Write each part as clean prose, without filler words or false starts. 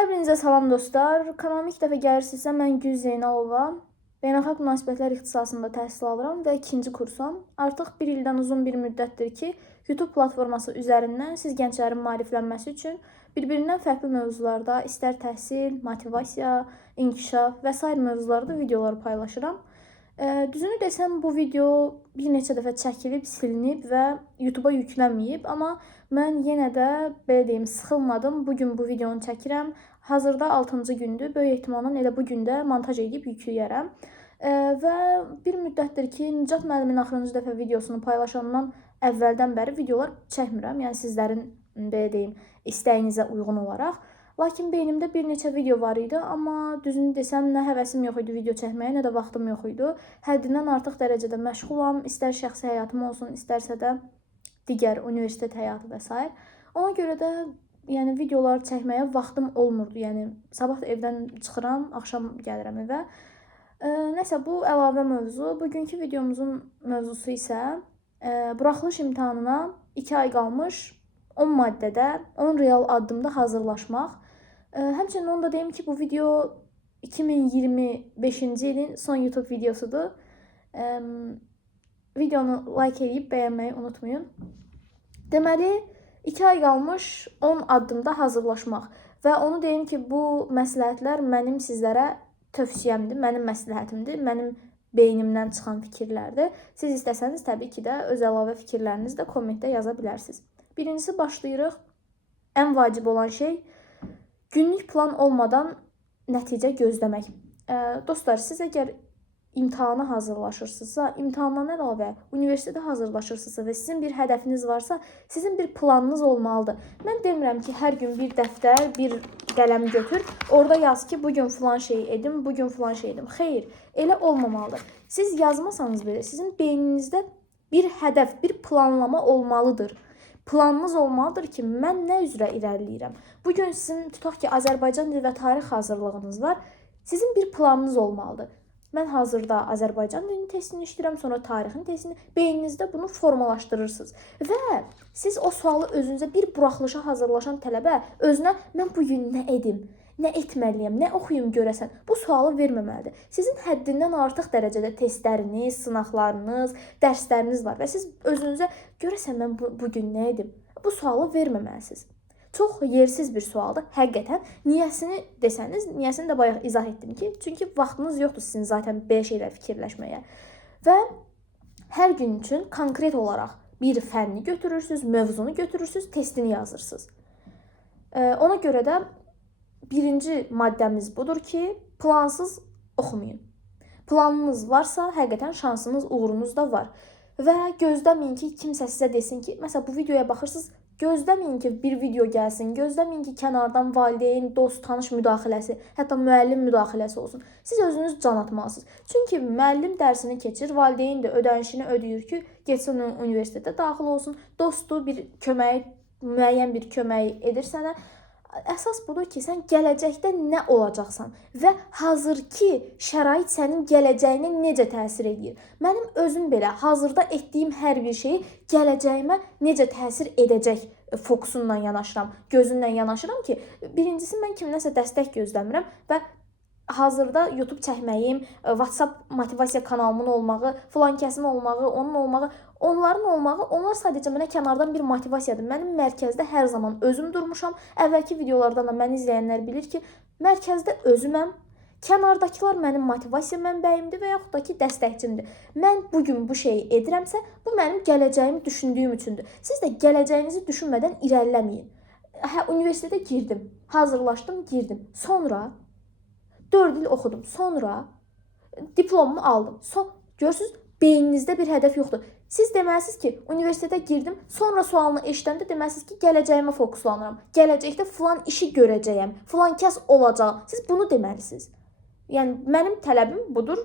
Hər birinizə salam dostlar. Kanalıma ilk dəfə gəlirsinizsə, mən Gül Zeynalova. Beynəlxalq münasibətlər ixtisasında təhsil alıram və ikinci kursam. Artıq bir ildən uzun bir müddətdir ki, YouTube platforması üzərindən siz gənclərin maariflənməsi üçün bir-birindən fərqli mövzularda, istər təhsil, motivasiya, inkişaf və s. mövzularda videolar paylaşıram. Düzünü desəm, bu video bir neçə dəfə çəkilib, silinib və YouTube'a yüklənməyib. Amma mən yenə də, belə deyim, sıxılmadım. Bugün bu videonu çəkirəm. Hazırda 6-cı gündür. Böyük ehtimalla elə bu gün də montaj edib yükləyərəm. Və bir müddətdir ki, Nicat müəllimin axırıncı dəfə videosunu paylaşandan əvvəldən bəri videolar çəkmirəm. Yəni sizlərin, belə deyim, istəyinizə uyğun olaraq. Lakin beynimdə bir neçə video var idi, amma düzünü desəm, nə həvəsim yox idi video çəkməyə, nə də vaxtım yox idi. Həddindən artıq dərəcədə məşğulam, istər şəxsi həyatım olsun, istərsə də digər universitet həyatı və s. Ona görə də yəni videolar çəkməyə vaxtım olmurdu. Yəni sabah evdən çıxıram, axşam gəlirəm evə. Nəsə bu əlavə mövzu. Bugünkü videomuzun mövzusu isə buraxılış imtahanına 2 ay qalmış 10 maddədə 10 real addımda hazırlaşmaq. Həmçinin onu da deyim ki, bu video 2025-ci ilin son YouTube videosudur. Videonu like edib bəyənməyi unutmayın. Deməli, 2 ay qalmış 10 addımda hazırlaşmaq. Və onu deyim ki, bu məsləhətlər mənim sizlərə tövsiyəmdir, mənim məsləhətimdir, mənim beynimdən çıxan fikirlərdir. Siz istəsəniz təbii ki də öz əlavə fikirlərinizi də kommentdə yaza bilərsiniz. Birincisi başlayırıq. Ən vacib olan şey günlük plan olmadan nəticə gözləmək. Dostlar, siz əgər imtahana hazırlaşırsınızsa, imtahandan əlavə universitetə hazırlaşırsınızsa və sizin bir hədəfiniz varsa, sizin bir planınız olmalıdır. Mən demirəm ki, hər gün bir dəftər, bir qələm götür, orada yaz ki, bugün filan şeyi edim, bugün filan şey edim. Xeyr, elə olmamalıdır. Siz yazmasanız belə, sizin beyninizdə bir hədəf, bir planlama olmalıdır. Planınız olmalıdır ki, mən nə üzrə irəliləyirəm. Bugün sizin, tutaq ki, Azərbaycan dili və tarix hazırlığınız var. Sizin bir planınız olmalıdır. Mən hazırda Azərbaycan dilinin testini işləyirəm, sonra tarixin testini. Beyninizdə bunu formalaşdırırsınız. Və siz o sualı özünüzə bir buraxılışa hazırlaşan tələbə özünə mən bugün nə edim, nə etməliyəm, nə oxuyum görəsən, bu sualı verməməlidir. Sizin həddindən artıq dərəcədə testləriniz, sınaqlarınız, dərsləriniz var və siz özünüzə görəsən mən bugün nə edim, bu sualı verməməlisiniz. Çox yersiz bir sualdır. Həqiqətən niyəsini desəniz, niyəsini də bayaq izah etdim ki, çünki vaxtınız yoxdur sizin zaten belə şeylər fikirləşməyə. Və hər gün üçün konkret olaraq bir fənni götürürsünüz, mövzunu götürürsünüz, testini yazırsınız. Ona görə də birinci maddəmiz budur ki, plansız oxumayın. Planınız varsa, həqiqətən şansınız, uğurunuz da var. Və gözləməyin ki, kimsə sizə desin ki, məsələn bu videoya baxırsınız, gözləməyin ki, bir video gəlsin, gözləməyin ki, kənardan valideyn, dost, tanış müdaxiləsi, hətta müəllim müdaxiləsi olsun. Siz özünüz can atmalısınız. Çünki müəllim dərsini keçir, valideyn də ödənişini ödəyir ki, getsin universitetə daxil olsun, dostu bir köməyi, müəyyən bir köməyi edir sənə. Əsas budur ki, sən gələcəkdə nə olacaqsan və hazırki şərait sənin gələcəyinə necə təsir edir. Mənim özüm belə hazırda etdiyim hər bir şeyi gələcəyimə necə təsir edəcək fokusunla yanaşıram, gözünlə yanaşıram ki, birincisi mən kimdənsə dəstək gözləmirəm və hazırda YouTube çəkməyim, WhatsApp motivasiya kanalımın olmağı, filankəsin olmağı, onun olmağı, onların olmağı, onlar sadəcə mənə kənardan bir motivasiyadır. Mənim mərkəzdə hər zaman özüm durmuşam. Əvvəlki videolardan da məni izləyənlər bilir ki, mərkəzdə özüməm. Kənardakılar mənim motivasiya mənbəyimdir və yaxud da ki, dəstəkçimdir. Mən bugün bu şeyi edirəmsə, bu mənim gələcəyimi düşündüyüm üçündür. Siz də gələcəyinizi düşünmədən irəliləməyin. Universitetə girdim, hazırlaşdım, girdim. Sonra 4 il oxudum. Sonra diplomumu aldım. Görürsünüz, beyninizdə bir hədəf yoxdur. Siz deməlisiniz ki, universitetə girdim, sonra sualını eşidəndə deməlisiniz ki, gələcəyimə fokuslanıram. Gələcəkdə filan işi görəcəyəm, filan kəs olacaq. Siz bunu deməlisiniz. Yəni, mənim tələbim budur.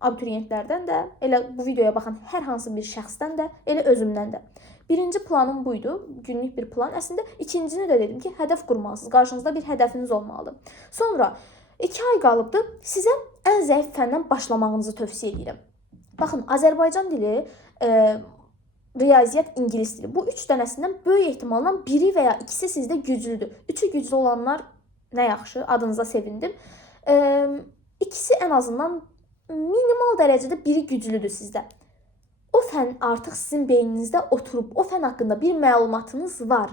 Abituriyentlərdən də, elə bu videoya baxan hər hansı bir şəxsdən də, elə özümdən də. Birinci planım buydu, günlük bir plan. Əslində, ikincini də dedim ki, hədəf qurmalısınız. Qarşınızda bir hədəfiniz olmalıdır. Sonra 2 ay qalıbdır, sizə ən zəif fəndən başlamağınızı tövsiyə edirəm. Baxın, Azərbaycan dili, riyaziyyat, ingilis dili. Bu 3 dənəsindən böyük ehtimalla biri və ya ikisi sizdə güclüdür. 3'ü güclü olanlar Nə yaxşı, adınıza sevindim. İkisi ən azından minimal dərəcədə biri güclüdür sizdə. O fən artıq sizin beyninizdə oturub, o fən haqqında bir məlumatınız var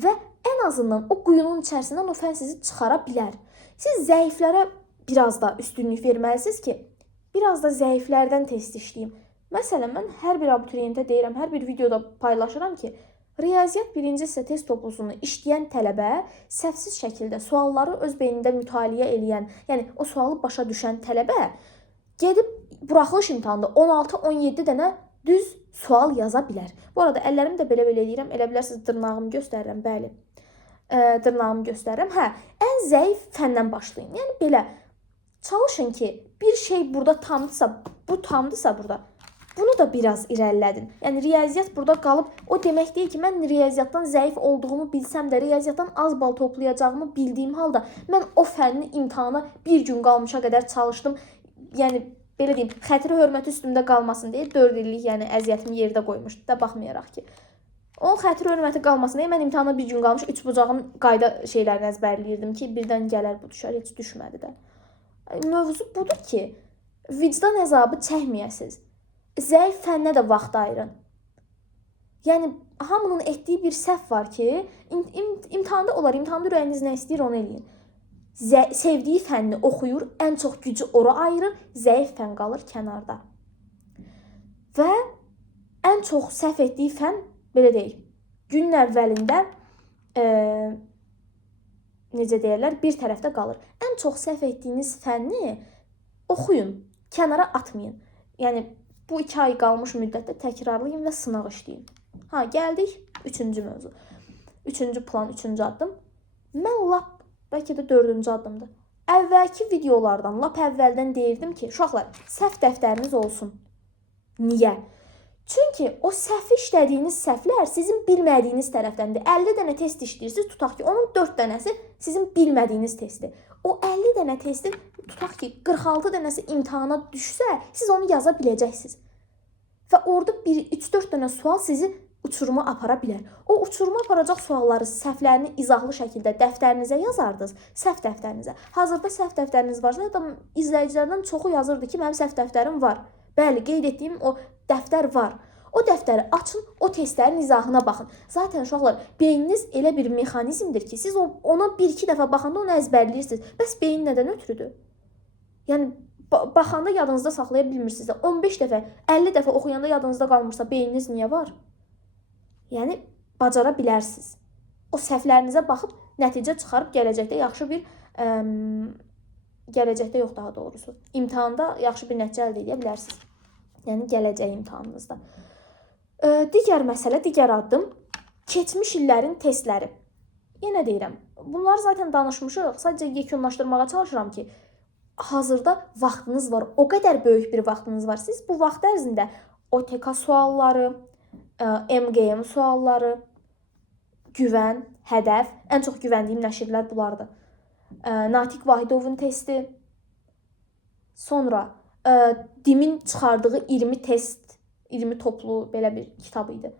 və ən azından o quyunun içərisindən o fən sizi çıxara bilər. Siz zəiflərə biraz da üstünlük verməlisiniz ki, biraz da zəiflərdən test işləyim. Məsələn, mən hər bir abituriyentə deyirəm, hər bir videoda paylaşıram ki, riyaziyyat 1-ci hissə test toplusunu işləyən tələbə səhvsiz şəkildə sualları öz beynində mütaliə eləyən, yəni o sualı başa düşən tələbə gedib buraxılış imtahanında 16-17 dənə düz sual yaza bilər. Bu arada əllərimi də belə-belə eləyirəm. Elə bilərsiniz dırnağımı göstərirəm, bəli. Dırnağımı göstərirəm. Hə, ən zəif fəndən başlayın. Yəni belə çalışın ki, bir şey burada tamdırsa, bu tamdırsa burada, bunu da biraz irəlilədin. Yəni riyaziyyat burada qalıb, o demək deyil ki, mən riyaziyyatdan zəif olduğumu bilsəm də, riyaziyyatdan az bal toplayacağımı bildiyim halda mən o fənni imtahana bir gün qalmışa qədər çalışdım. Yəni belə deyim, xətri hörməti üstümdə qalmasın deyə 4 illik, yəni əziyyətimi yerdə qoymuşdu da, baxmayaraq ki. Onun xətri hörməti qalmasın deyə mən imtahana bir gün qalmış 3 bucağın qayda şeylərini əzbərləyirdim ki, birdən gələr bu düşər, heç düşmədi də. Mövzu budur ki, vicdan əzabı çəkməyəsiniz. Zəif fənnə də vaxt ayırın. Yəni hamının etdiyi bir səhv var ki, imtahanda olar, imtahanda ürəyiniz nə istəyir onu eləyin. Sevdiyi fənni oxuyur, ən çox gücü ora ayırır, zəif fən qalır kənarda. Və ən çox səhv etdiyi fən, belə deyək, günün əvvəlində necə deyirlər, bir tərəfdə qalır. Ən çox səhv etdiyiniz fənni oxuyun, kənara atmayın. Yəni bu 2 ay qalmış müddətdə təkrarlayın və sınaq işləyin. Ha, gəldik 3-cü mövzu. 3-cü plan, 3-cü addım. Mən lap, bəlkə də 4-cü addımdır. Əvvəlki videolardan, lap əvvəldən deyirdim ki, uşaqlar, səhv dəftəriniz olsun. Niyə? Çünki o səhv işlədiyiniz səhvlər sizin bilmədiyiniz tərəfdəndir. 50 dənə test işləyirsiniz, tutaq ki, onun 4 dənəsi sizin bilmədiyiniz testdir. O 50 dənə testin, tutaq ki, 46 dənəsi imtahana düşsə, siz onu yaza biləcəksiniz. Və orada 3-4 dənə sual sizi uçuruma apara bilər. O uçuruma aparacaq sualları, səhvlərini izahlı şəkildə dəftərinizə yazardınız, səhv dəftərinizə. Hazırda səhv dəftəriniz varsa, ya da izləyicilərdən çoxu yazırdı ki, mənim səhv dəftərim var. Bəli, qeyd etdiyim o dəftər var. O dəftəri açın, o testlərin izahına baxın. Zaten uşaqlar, beyniniz elə bir mexanizmdir ki, siz ona 1-2 dəfə baxanda onu əzbərləyirsiniz. Bəs beyin nədən ötürüdür? Yəni, baxanda yadınızda saxlaya bilmirsiniz. 15 dəfə, 50 dəfə oxuyanda yadınızda qalmırsa, beyniniz niyə var? Yəni, bacara bilərsiniz. O səhvlərinizə baxıb, nəticə çıxarıb gələcəkdə yaxşı bir, gələcəkdə yox daha doğrusu, imtahanda yaxşı bir nəticə əldə edə bilərsiniz. Yəni, gələcək imtahanınızda. Digər məsələ, digər addım, keçmiş illərin testləri. Yenə deyirəm, bunları zaten danışmışıq, sadəcə yekunlaşdırmağa çalışıram ki, hazırda vaxtınız var, o qədər böyük bir vaxtınız var. Siz bu vaxt ərzində OTK sualları, MGM sualları, güvən, hədəf, ən çox güvəndiyim nəşrlər bunlardır. Natiq Vahidovun testi, sonra DİM-in çıxardığı 20 test, 20 toplu belə bir kitab idi.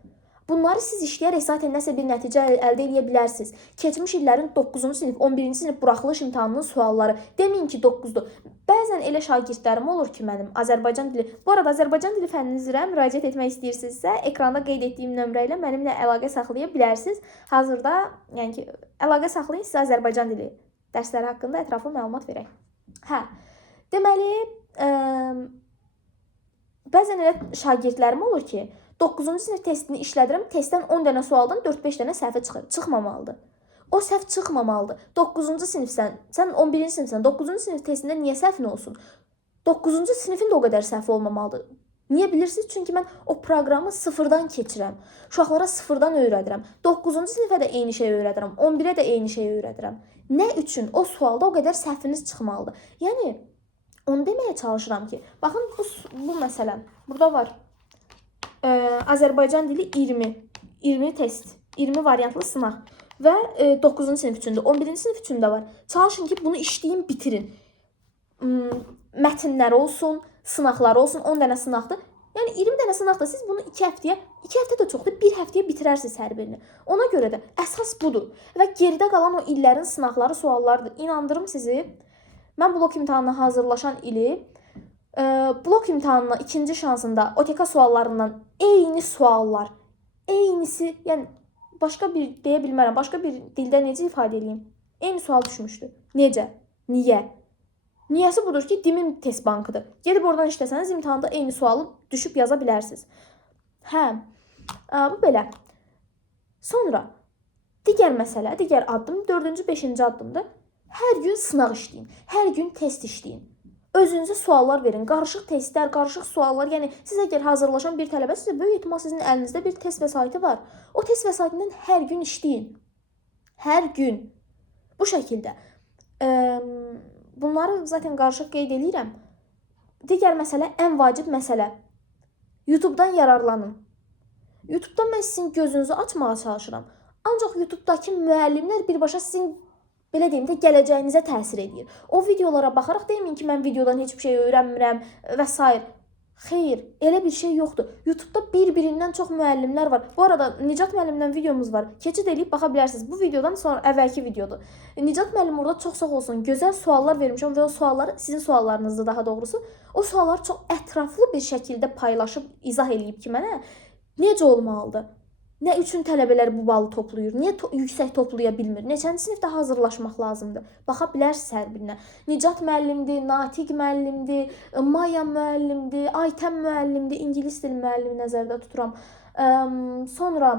Bunları siz işləyərək zaten nəsə bir nəticə əldə edə bilərsiniz. Keçmiş illərin 9-cu sinif, 11-ci sinif buraxılış imtahanının sualları, deməyin ki 9-dur. Bəzən elə şagirdlərim olur ki, mənim Azərbaycan dili, bu arada Azərbaycan dili fənnini üzrə müraciət etmək istəyirsinizsə, ekranda qeyd etdiyim nömrə ilə mənimlə əlaqə saxlaya bilərsiniz. Hazırda, yəni ki, əlaqə saxlayın, sizə Azərbaycan dili dərsləri haqqında ətraflı məlumat verək. Hə, deməli, bəzən elə şagirdlərim olur ki, 9-cu sinif testini işlədirəm, testdən 10 dənə sualdan 4-5 dənə səhvə çıxır. Çıxmamalıdır. O səhv çıxmamalıdır. 9-cu sinifsən, sən 11-ci sinifsən, 9-cu sinif testində niyə səhvin olsun? 9-cu sinifin də o qədər səhv olmamalıdır. Niyə bilirsiniz? Çünki mən o proqramı sıfırdan keçirəm. Uşaqlara sıfırdan öyrədirəm. 9-cu sinifə də eyni şey öyrədirəm. 11-ə də eyni şey öyrədirəm. Nə üçün? O sualda o qədər səhviniz çıxmalıdır. Yəni, onu deməyə çalışıram ki, baxın bu məsələn, burada var. Azərbaycan dili 20 test, 20 variantlı sınaq və 9-cu sinif üçün də, 11-ci sinif üçün də var. Çalışın ki, bunu işləyin, bitirin. Mətnlər olsun, sınaqlar olsun, 10 dənə sınaqdır. Yəni 20 dənə sınaqda siz bunu 2 həftəyə, 2 həftə də çoxdur, 1 həftəyə bitirərsiniz hər birini. Ona görə də əsas budur. Və geridə qalan o illərin sınaqları, suallarıdır. İnandırım sizi, mən blok imtahanına hazırlaşan ili blok imtahanına ikinci şansında OTK suallarından eyni suallar, eynisi, yəni başqa bir deyə bilmərəm, başqa bir dildə necə ifadə edeyim? Eyni sual düşmüşdü. Necə? Niyə? Niyəsi budur ki, Dimin test bankıdır. Gedib oradan işləsəniz imtahanda eyni sualı düşüb yaza bilərsiniz. Hə, bu belə. Sonra digər məsələ, digər addım 4-cü, 5-ci addımdır. Hər gün sınaq işləyin, hər gün test işləyin. Özünüzə suallar verin, qarışıq testlər, qarışıq suallar. Yəni siz əgər hazırlaşan bir tələbəsinizsə, böyük ehtimal sizin əlinizdə bir test vəsaiti var. O test vəsaitindən hər gün işləyin. Hər gün. Bu şəkildə. Bunları zaten qarışıq qeyd edirəm. Digər məsələ, ən vacib məsələ. YouTube-dan yararlanın. YouTube-dan mən sizin gözünüzü açmağa çalışıram. Ancaq YouTube-dakı müəllimlər birbaşa sizin, belə deyim də, gələcəyinizə təsir edir. O videolara baxaraq deyin ki, mən videodan heç bir şey öyrənmirəm və s. Xeyr, elə bir şey yoxdur. YouTube-da bir-birindən çox müəllimlər var. Bu arada Nicat müəllimdən videomuz var. Keçid edib baxa bilərsiniz. Bu videodan sonra əvvəlki videodur. Nicat müəllim orada çox sağ olsun, gözəl suallar vermişəm və o sualları, sizin suallarınızdır daha doğrusu, o sualları çox ətraflı bir şəkildə paylaşıb, izah eləyib ki, mənə necə olmalıdır? Nə üçün tələbələr bu balı toplayır? Niyə yüksək toplaya bilmir? Neçənci sinifdə hazırlaşmaq lazımdır? Baxa bilərsiniz hər birinə. Nicat müəllimdir, Natiq müəllimdir, Maya müəllimdir, Aytəm müəllimdir, ingilis dili müəllimi nəzərdə tuturam. Sonra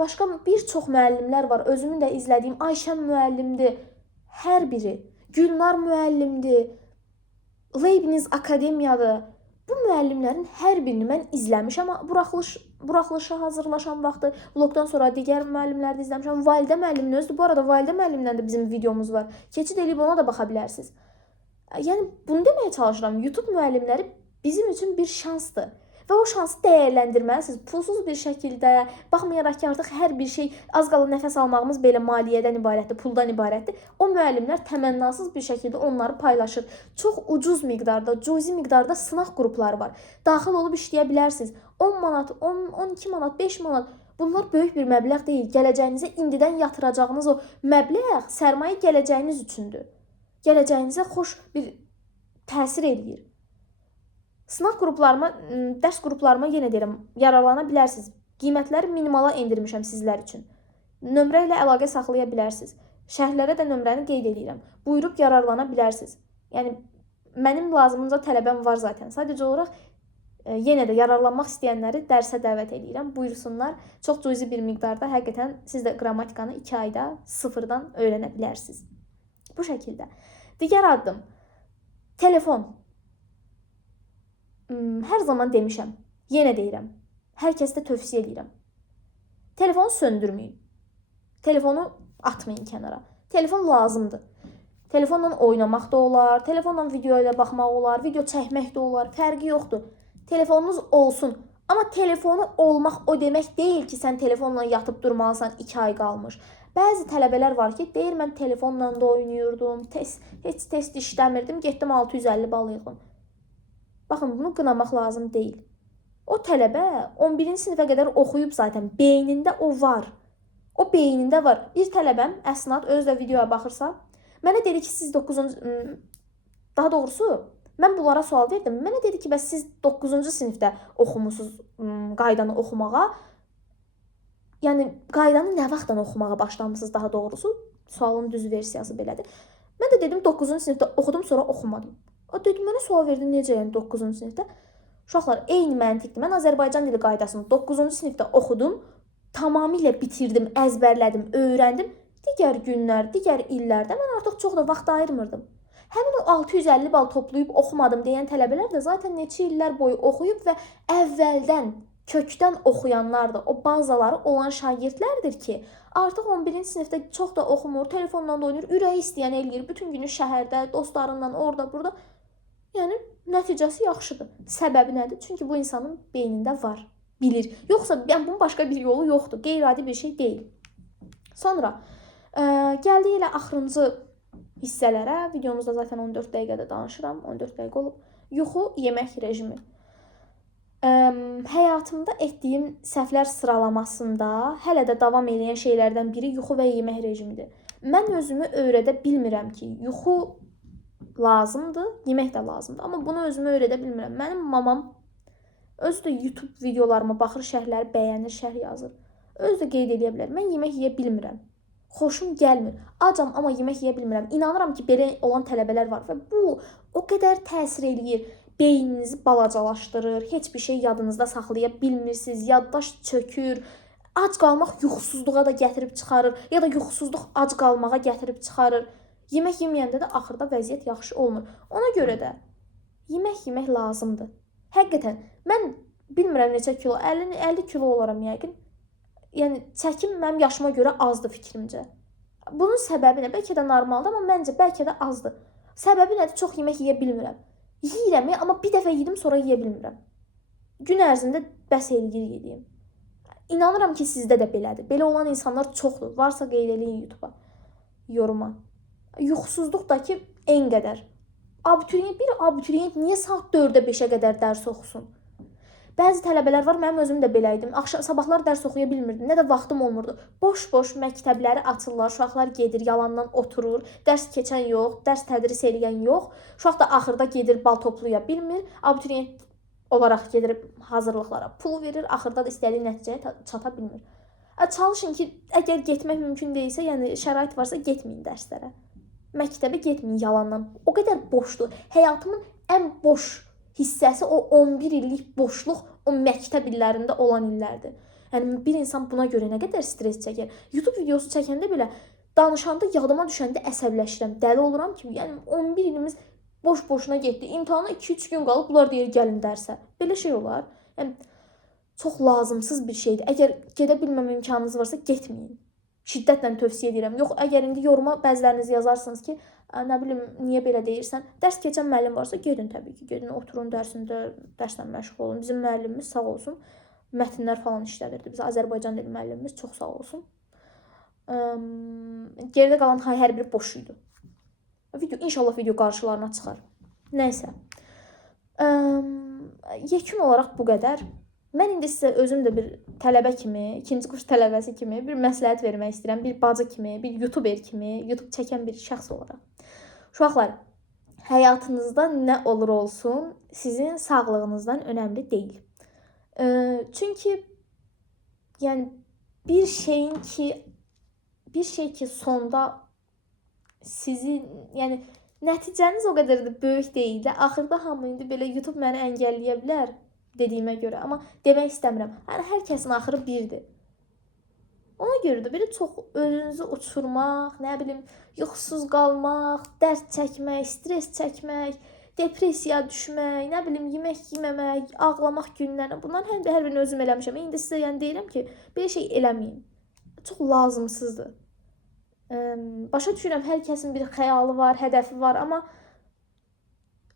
başqa bir çox müəllimlər var. Özümün də izlədiyim Ayşən müəllimdir. Hər biri. Gülnar müəllimdir. Leibniz Akademiyadır. Bu müəllimlərin hər birini mən izləmişəm, amma buraxılışa hazırlaşan vaxtı, vlogdan sonra digər müəllimləri də izləmişəm. Validə müəllimin özüdür. Bu arada Validə müəllimdən də bizim videomuz var. Keçid edib ona da baxa bilərsiniz. Yəni bunu deməyə çalışıram. YouTube müəllimləri bizim üçün bir şansdır. Və o şansı dəyərləndirməlisiniz. Pulsuz bir şəkildə, baxmayaraq ki, artıq hər bir şey, az qala nəfəs almağımız belə maliyyədən ibarətdir, puldan ibarətdir. O müəllimlər təmənnasız bir şəkildə onları paylaşır. Çox ucuz miqdarda, cüzi miqdarda sınaq qrupları var. Daxil olub işləyə bilərsiniz. 10 manat, 12 manat, 5 manat. Bunlar böyük bir məbləğ deyil. Gələcəyinizə indidən yatıracağınız o məbləğ sərmayə gələcəyiniz üçündür. Gələcəyinizə xoş bir təsir eləyir. Sınaq qruplarıma, dərs qruplarıma yenə deyirəm, yararlana bilərsiniz. Qiymətləri minimala endirmişəm sizlər üçün. Nömrə ilə əlaqə saxlaya bilərsiniz. Şərhlərə də nömrəni qeyd edirəm. Buyurub yararlana bilərsiniz. Yəni mənim lazımınca tələbəm var zaten. Sadəcə olaraq yenə də yararlanmaq istəyənləri dərsə dəvət edirəm. Buyursunlar. Çox cüzi bir miqdarda həqiqətən siz də qrammatikanı 2 ayda sıfırdan öyrənə bilərsiniz. Bu şəkildə. Digər addım. Telefon. Hər zaman demişəm, yenə deyirəm, hər kəsdə tövsiyə edirəm. Telefonu söndürməyin. Telefonu atmayın kənara. Telefon lazımdır. Telefonla oynamaq da olar, telefonla video ilə baxmaq olar, video çəkmək də olar, fərqi yoxdur. Telefonunuz olsun. Amma telefonu olmaq o demək deyil ki, sən telefonla yatıb durmalısan 2 ay qalmış. Bəzi tələbələr var ki, deyir mən telefonla da oynayırdım, heç test işləmirdim, getdim 650 bal yığdım. Baxın, bunu qınamaq lazım deyil. O tələbə 11-ci sinifə qədər oxuyub zaten. Beynində o var. O beynində var. Bir tələbəm, Əsnad, özü də videoya baxırsa, mənə dedi ki, siz 9-cu... Daha doğrusu, mən bunlara sual verdim. Mənə dedi ki, bəs siz 9-cu sinifdə oxumusunuz qaydanı oxumağa. Yəni, qaydanı nə vaxtdan oxumağa başlamışsınız daha doğrusu? Sualın düz versiyası belədir. Mən də dedim, 9-cu sinifdə oxudum, sonra oxumadım. O dedi, mənə sual verdi, necə yəni 9-cu sinifdə? Uşaqlar, eyni məntiqdir. Mən Azərbaycan dili qaydasını 9-cu sinifdə oxudum, tamamilə bitirdim, əzbərlədim, öyrəndim. Digər günlər, digər illərdə mən artıq çox da vaxt ayırmırdım. Həmin o 650 bal toplayıb oxumadım deyən tələbələr də zaten neçə illər boyu oxuyub və əvvəldən, kökdən oxuyanlar da o bazaları olan şagirdlərdir ki, artıq 11-ci sinifdə çox da oxumur, telefonla da oynayır, ürəyi istəyən eləyir, bütün günü şəhərdə, dostlarından, orada, burada. Yəni, nəticəsi yaxşıdır. Səbəbi nədir? Çünki bu insanın beynində var, bilir. Yoxsa bunun başqa bir yolu yoxdur. Qeyri-adi bir şey deyil. Sonra, gəldik elə axırıncı hissələrə. Videomuzda zaten 14 dəqiqədə danışıram. 14 dəqiqə olub. Yuxu, yemək rejimi. Həyatımda etdiyim səhvlər sıralamasında hələ də davam edən şeylərdən biri yuxu və yemək rejimidir. Mən özümü öyrədə bilmirəm ki, yuxu lazımdır, yemək də lazımdır. Amma bunu özümə öyrədə bilmirəm. Mənim mamam özü də YouTube videolarıma baxır, şərhləri bəyənir, şərh yazır. Özü də qeyd edə bilər. Mən yemək yeyə bilmirəm. Xoşum gəlmir. Acam, amma yemək yeyə bilmirəm. İnanıram ki, belə olan tələbələr var və bu o qədər təsir eləyir. Beyninizi balacalaşdırır, heç bir şey yadınızda saxlaya bilmirsiniz, yaddaş çökür, ac qalmaq yuxusuzluğa da gətirib çıxarır, ya da yuxusuzluq ac qalmağa gətirib çıxarır. Yemək yeməyəndə də axırda vəziyyət yaxşı olmur. Ona görə də yemək yemək lazımdır. Həqiqətən, mən bilmirəm neçə kilo, 50 kilo olaram yəqin. Yəni, çəkim mənim yaşıma görə azdır fikrimcə. Bunun səbəbi nə? Bəlkə də normaldır, amma məncə bəlkə də azdır. Səbəbi nədir? Çox yemək yeyə bilmirəm. Yeyirəm, amma bir dəfə yedim, sonra yeyə bilmirəm. Gün ərzində bəs eləyir yediyim. İnanıram ki, sizdə də belədir. Belə olan insanlar çoxdur. Varsa qeyd eləyin YouTube-a, yoruma. Yuxusuzluq da ki, en qədər. Bir abituriyent niyə saat 4-ə 5-ə qədər dərs oxusun? Bəzi tələbələr var, mənim özüm də belə idim. Sabahlar dərs oxuya bilmirdim, nə də vaxtım olmurdu. Boş-boş məktəbləri açırlar, uşaqlar gedir, yalandan oturur, dərs keçən yox, dərs tədris eləyən yox. Uşaq da axırda gedir, bal toplaya bilmir. Abituriyent olaraq gedir hazırlıqlara pul verir, axırda da istədiyi nəticəyə çata bilmir. Çalışın ki, əgər getmək mümkün deyilsə, yəni şərait varsa getməyin dərslərə. Məktəbə getməyin yalandan. O qədər boşdur. Həyatımın ən boş hissəsi o 11 illik boşluq o məktəb illərində olan illərdir. Yəni bir insan buna görə nə qədər stres çəkir. YouTube videosu çəkəndə belə danışanda yadıma düşəndə əsəbləşirəm. Dəli oluram ki, yəni 11 ilimiz boş-boşuna getdi. İmtahana 2-3 gün qalıb bunlar deyir gəlin dərsə. Belə şey olar. Yəni çox lazımsız bir şeydir. Əgər gedə bilməmə imkanınız varsa getməyin. Şiddətlə tövsiyə edirəm. Yox, əgər indi yoruma bəziləriniz yazarsınız ki, nə bilim, niyə belə deyirsən? Dərs keçən müəllim varsa gedin təbii ki, gedin oturun dərsində, dərslə məşğul olun. Bizim müəllimimiz sağ olsun, mətnlər falan işlədirdi. Biz Azərbaycan dili müəllimimiz çox sağ olsun. Geridə qalan hər biri boş idi. İnşallah video qarşılarına çıxar. Nəysə. Yekun olaraq bu qədər. Mən indi sizə özüm də bir tələbə kimi, ikinci kurs tələbəsi kimi bir məsləhət vermək istəyirəm. Bir bacı kimi, bir YouTuber kimi, YouTube çəkən bir şəxs olaraq. Uşaqlar, həyatınızda nə olur olsun, sizin sağlığınızdan önəmli deyil. Çünki yəni bir şey ki sonda sizin, yəni nəticəniz o qədər də böyük deyil də. Axırda hamı indi belə YouTube məni əngəlləyə bilər dediyimə görə, amma demək istəmirəm. Yəni hər kəsin axırı birdir. Ona görə də belə çox özünüzü uçurmaq, nə bilim, yuxusuz qalmaq, dərd çəkmək, stres çəkmək, depressiya düşmək, nə bilim, yemək yeməmək, ağlamaq günlərinə. Bunların hər birini özüm eləmişəm. İndi sizə yəni deyirəm ki, belə şey eləməyin. Çox lazımsızdır. Başa düşürəm, hər kəsin bir xəyalı var, hədəfi var, amma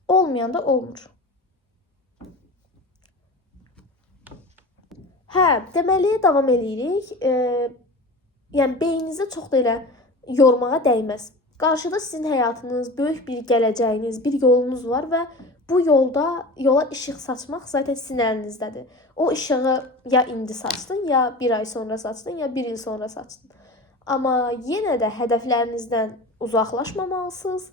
olmayanda olmur. Deməli, davam eləyirik. Yəni, beyninizə çox da elə yormağa dəyməz. Qarşıda sizin həyatınız, böyük bir gələcəyiniz, bir yolunuz var və bu yola işıq saçmaq zaten sizin əlinizdədir. O işığı ya indi saçdın, ya bir ay sonra saçdın, ya bir il sonra saçdın. Amma yenə də hədəflərinizdən uzaqlaşmamalısınız.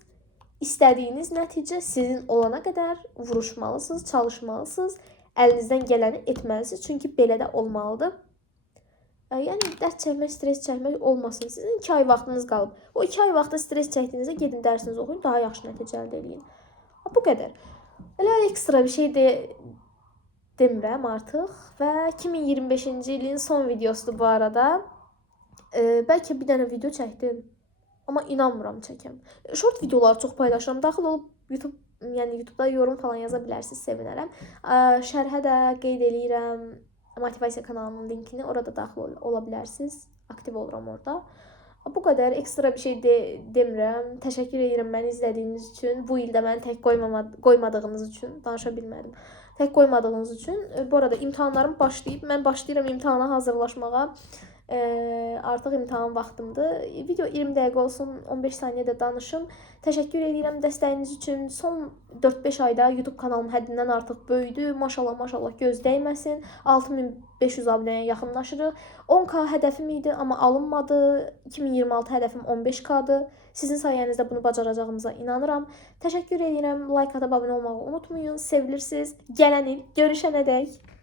İstədiyiniz nəticə sizin olana qədər vuruşmalısınız, çalışmalısınız. Əlinizdən gələni etməlisiniz. Çünki belə də olmalıdır. Yəni, dərd çəkmək, stres çəkmək olmasın. Sizin 2 ay vaxtınız qalıb. O 2 ay vaxtda stres çəkdiyinizdə gedin dərsinizi oxuyun, daha yaxşı nəticə əldə edin. Bu qədər. Elə ekstra bir şey demirəm artıq. Və 2025-ci ilin son videosudur bu arada. Bəlkə bir dənə video çəkdim. Amma inanmıram çəkəm. Short videoları çox paylaşıram. Daxil olub YouTube'da yorum falan yaza bilərsiniz, sevinərəm. Şərhə də qeyd eləyirəm motivasiya kanalının linkini, orada daxil ola bilərsiniz. Aktiv oluram orada. Bu qədər, ekstra bir şey demirəm. Təşəkkür edirəm məni izlədiyiniz üçün. Bu ildə məni tək qoymadığınız üçün, danışa bilmədim. Tək qoymadığınız üçün. Bu arada imtahanlarım başlayıb. Mən başlayıram imtahana hazırlaşmağa. Artıq imtahan vaxtımdır. Video 20 dəqiqə olsun, 15 saniyə də danışım. Təşəkkür edirəm dəstəyiniz üçün. Son 4-5 ayda YouTube kanalım həddindən artıq böyüdü. Maşallah, maşallah, göz dəyməsin. 6500 abunəyə yaxınlaşırıq. 10K hədəfim idi, amma alınmadı. 2026 hədəfim 15K-dır. Sizin sayənizdə bunu bacaracağımıza inanıram. Təşəkkür edirəm. Like atıb abunə olmağı unutmayın. Sevilirsiniz. Gələn il görüşənədək.